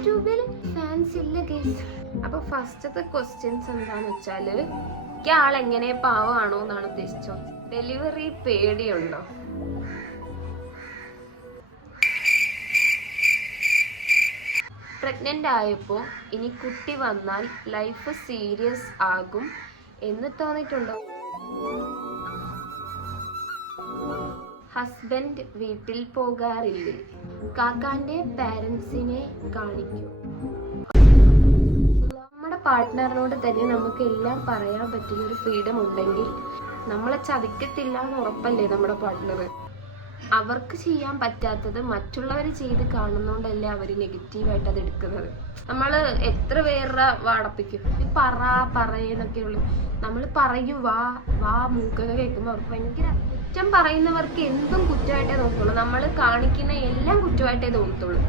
യൂട്യൂബിൽ ഫാൻസ് ഇല്ല ഗൈസ്. അപ്പൊ ഫസ്റ്റത്തെ ക്വസ്റ്റ്യൻസ് എന്താന്ന് വെച്ചാല്, ആളെങ്ങനെ പാവമാണോ എന്നാണ് ഉദ്ദേശിച്ചോ. ഡെലിവറി പേടിയുണ്ടോ? പ്രഗ്നന്റ് ആയപ്പോൾ ഇനി കുട്ടി വന്നാൽ ലൈഫ് സീരിയസ് ആകും എന്ന് തോന്നിയിട്ടുണ്ടോ? ഹസ്ബൻഡ് വീട്ടിൽ പോകാറില്ലേ? കാക്കാന്റെ പാരൻസിനെ കാണിക്കൂ. നമ്മുടെ പാർട്ട്ണറിനോട് തന്നെ നമുക്ക് എല്ലാം പറയാൻ പറ്റുന്ന ഒരു ഫ്രീഡം ഉണ്ടെങ്കിൽ നമ്മളെ ചതിക്കത്തില്ല എന്ന് ഉറപ്പല്ലേ നമ്മുടെ പാർട്ട്ണർ. അവർക്ക് ചെയ്യാൻ പറ്റാത്തത് മറ്റുള്ളവർ ചെയ്ത് കാണുന്നോണ്ടല്ലേ അവര് നെഗറ്റീവായിട്ട് അത് എടുക്കുന്നത്. നമ്മൾ എത്ര പേരുടെ വാടപ്പിക്കും, പറയെന്നൊക്കെ ഉള്ളു. നമ്മൾ പറയൂ വാ മൂക്കൊക്കെ കേൾക്കുമ്പോൾ അവർക്ക് ഭയങ്കര കുറ്റം പറയുന്നവർക്ക് എന്തും കുറ്റമായിട്ടേ തോന്നുള്ളൂ. നമ്മൾ കാണിക്കുന്ന എല്ലാം കുറ്റമായിട്ടേ തോന്നത്തുള്ളൂ.